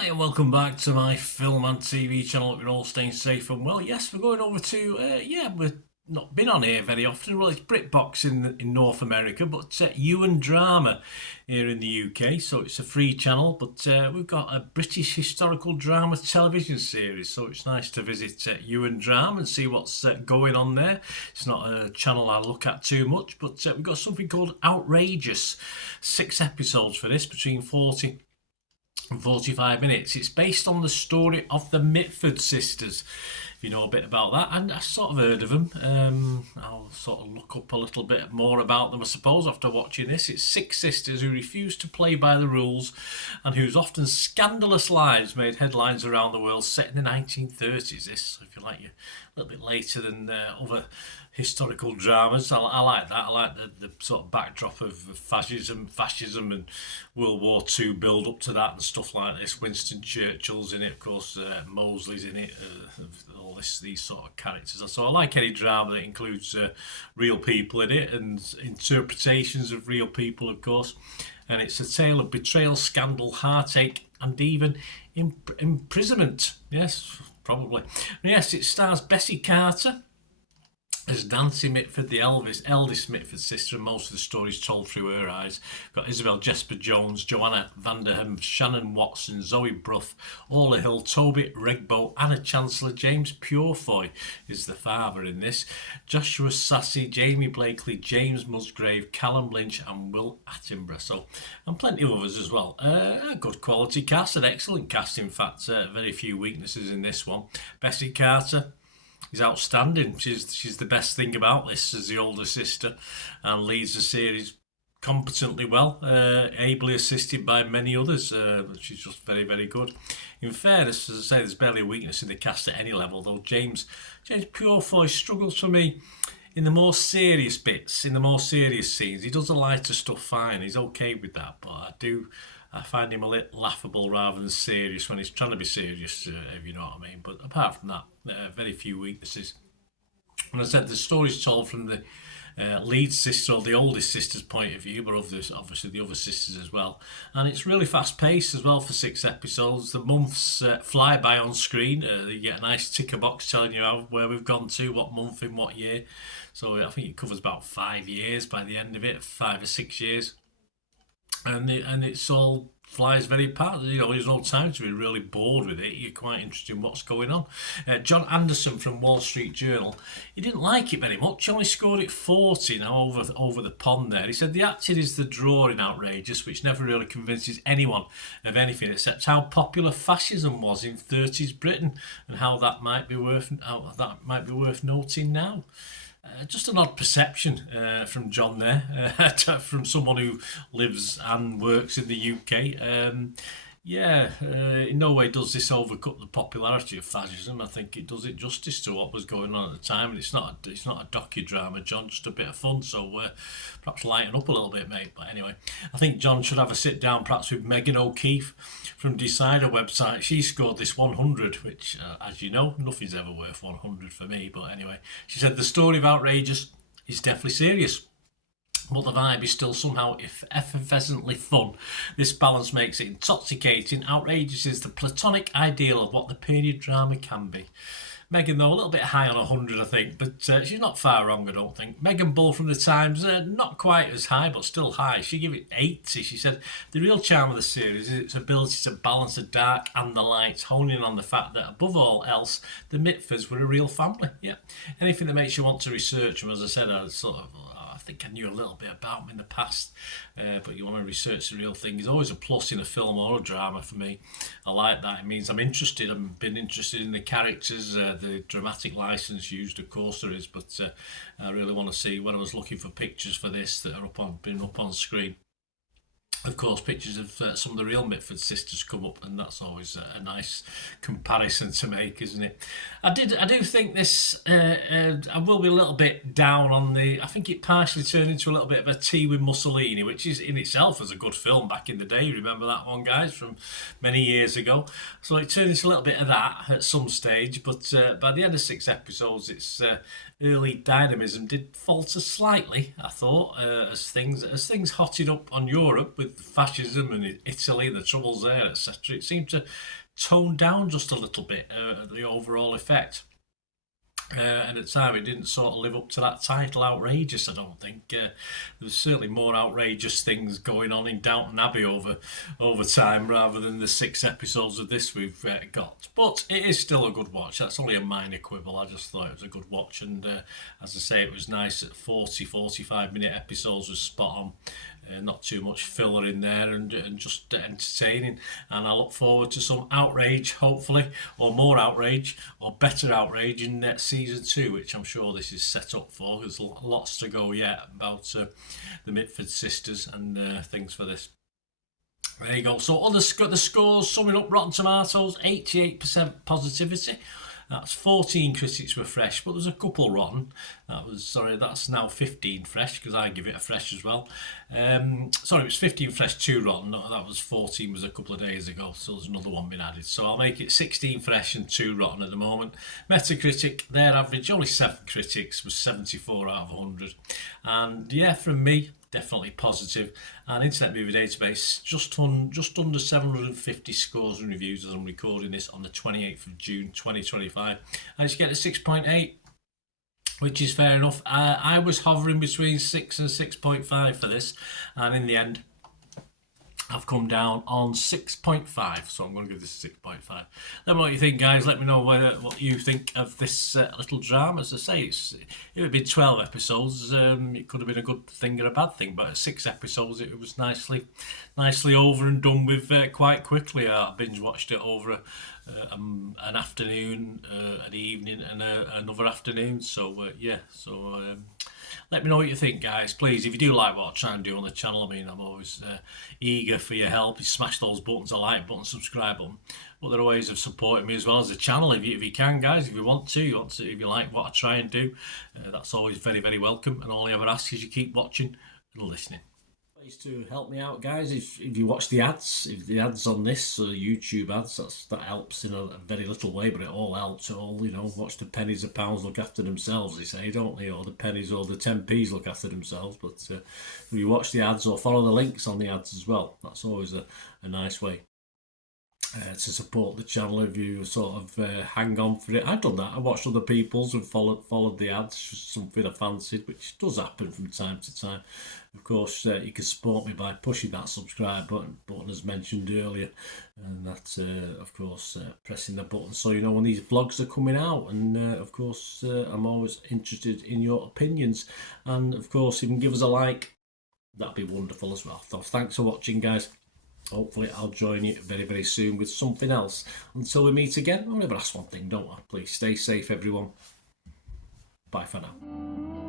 Hi and welcome back to my film and TV channel. Hope you're all staying safe and well. Yes, we're going over to, we've not been on here very often. Well, it's BritBox in North America, but Ewan Drama here in the UK. So it's a free channel, but we've got a British historical drama television series. So it's nice to visit Ewan Drama and see what's going on there. It's not a channel I look at too much, but we've got something called Outrageous. 6 episodes for this, between 40 and 45 minutes. It's based on the story of the Mitford sisters, if you know a bit about that, and I sort of heard of them. I'll sort of look up a little bit more about them, I suppose, after watching this. It's 6 sisters who refuse to play by the rules and whose often scandalous lives made headlines around the world, set in the 1930s. This, if you like, a little bit later than other historical dramas. I like that. I like the sort of backdrop of fascism and World War II build up to that and stuff like this. Winston Churchill's in it, of course. Mosley's in it. These sort of characters. So I like any drama that includes real people in it and interpretations of real people, of course. And it's a tale of betrayal, scandal, heartache, and even imprisonment. Yes, probably. Yes, it stars Bessie Carter as Nancy Mitford, the eldest Mitford sister, and most of the stories told through her eyes. We've got Isabel Jesper Jones, Joanna Vanderham, Shannon Watson, Zoe Bruff, Orla Hill, Toby Regbo, Anna Chancellor, James Purefoy is the father in this, Joshua Sassy, Jamie Blakely, James Musgrave, Callum Lynch, and Will Attenborough. So, and plenty of others as well. A good quality cast, an excellent cast, in fact. Very few weaknesses in this one. Bessie Carter is outstanding. She's the best thing about this as the older sister, and leads the series competently well, ably assisted by many others. She's just very, very good. In fairness, as I say, there's barely a weakness in the cast at any level, though James Purefoy struggles for me in the more serious bits, in the more serious scenes. He does the lighter stuff fine, he's okay with that, but I find him a little laughable rather than serious when he's trying to be serious, if you know what I mean. But apart from that, very few weaknesses. And as I said, the story's told from the lead sister, or the oldest sister's point of view, but obviously the other sisters as well. And it's really fast paced as well for 6 episodes. The months fly by on screen. You get a nice ticker box telling you where we've gone to, what month in what year. So I think it covers about 5 years by the end of it, 5 or 6 years. And it's all flies very past. There's no time to be really bored with it. You're quite interested in what's going on. John Anderson from Wall Street Journal, he didn't like it very much. He only scored it 40 now over the pond there. He said the acting is the draw in Outrageous, which never really convinces anyone of anything except how popular fascism was in 30s Britain and how that might be worth noting now. Just an odd perception from John there, from someone who lives and works in the UK. In no way does this overcut the popularity of fascism. I think it does it justice to what was going on at the time, and it's not a docudrama, John, just a bit of fun. So perhaps lighten up a little bit, mate. But anyway, I think John should have a sit down perhaps with Megan O'Keefe from Decider website. She scored this 100, which, as you know, nothing's ever worth 100 for me. But anyway, she said the story of Outrageous is definitely serious, but the vibe is still somehow effervescently fun. This balance makes it intoxicating. Outrageous is the platonic ideal of what the period drama can be. Megan, though, a little bit high on 100, I think, but she's not far wrong, I don't think. Megan Bull from The Times, not quite as high, but still high. She gave it 80. She said, the real charm of the series is its ability to balance the dark and the light, honing in on the fact that, above all else, the Mitfords were a real family. Yeah, anything that makes you want to research them, as I said, I think I knew a little bit about them in the past, but you want to research the real thing is always a plus in a film or a drama for me. I like that. It means I'm interested. I've been interested in the characters, the dramatic license used, of course there is, but I really want to see, when I was looking for pictures for this that are been up on screen, of course, pictures of some of the real Mitford sisters come up, and that's always a nice comparison to make, isn't it? I do think this. I will be a little bit down on the. I think it partially turned into a little bit of a tea with Mussolini, which is in itself was a good film back in the day. Remember that one, guys, from many years ago? So it turned into a little bit of that at some stage, but by the end of 6 episodes, its early dynamism did falter slightly, I thought, as things hotted up on Europe with with fascism and Italy and the troubles there, etc., it seemed to tone down just a little bit the overall effect. And at the time, it didn't sort of live up to that title, outrageous. I don't think there was certainly more outrageous things going on in Downton Abbey over time, rather than the 6 episodes of this we've got. But it is still a good watch. That's only a minor quibble. I just thought it was a good watch, and as I say, it was nice. At 45-minute episodes was spot on. Not too much filler in there, and just entertaining. And I look forward to some outrage, hopefully, or more outrage, or better outrage in season 2, which I'm sure this is set up for. There's lots to go yet about the Mitford sisters and things for this. There you go. So the scores summing up: Rotten Tomatoes, 88% positivity. That's 14 critics were fresh, but there's a couple rotten. That's now 15 fresh, because I give it a fresh as well. It was 15 fresh, 2 rotten. That was 14 was a couple of days ago, so there's another one been added. So I'll make it 16 fresh and 2 rotten at the moment. Metacritic, their average, only 7 critics, was 74 out of 100. And yeah, from me, definitely positive. And Internet Movie Database, just under 750 scores and reviews as I'm recording this on the 28th of June 2025. I just get a 6.8, which is fair enough. I was hovering between 6 and 6.5 for this, and in the end, I've come down on 6.5, so I'm going to give this a 6.5. Let me know what you think, guys. Let me know what you think of this little drama. As I say, it would be 12 episodes. It could have been a good thing or a bad thing, but at 6 episodes, it was nicely over and done with quite quickly. I binge watched it over an afternoon, an evening, and another afternoon. So let me know what you think, guys. Please, if you do like what I try and do on the channel, I mean, I'm always eager for your help. You smash those buttons, the like button, subscribe button. But there are ways of supporting me as well as the channel, if you can, guys. If you want to, if you like what I try and do, that's always very, very welcome. And all I ever ask is you keep watching and listening. Ways to help me out, guys. If you watch the ads, if the ads on this YouTube ads, that helps in a very little way, but it all helps. Watch the pennies, the pounds look after themselves, they say, don't they? Or the pennies or the 10p's look after themselves. But if you watch the ads or follow the links on the ads as well, that's always a nice way to support the channel. If you sort of hang on for it, I've done that. I watched other people's and followed the ads, just something I fancied, which does happen from time to time. Of course, you can support me by pushing that subscribe button as mentioned earlier, and that of course pressing the button so you know when these vlogs are coming out. And of course I'm always interested in your opinions, and of course if you can give us a like, that'd be wonderful as well. So thanks for watching, guys. Hopefully I'll join you very, very soon with something else. Until we meet again, I'll never ask one thing, don't I? Please stay safe, everyone. Bye for now.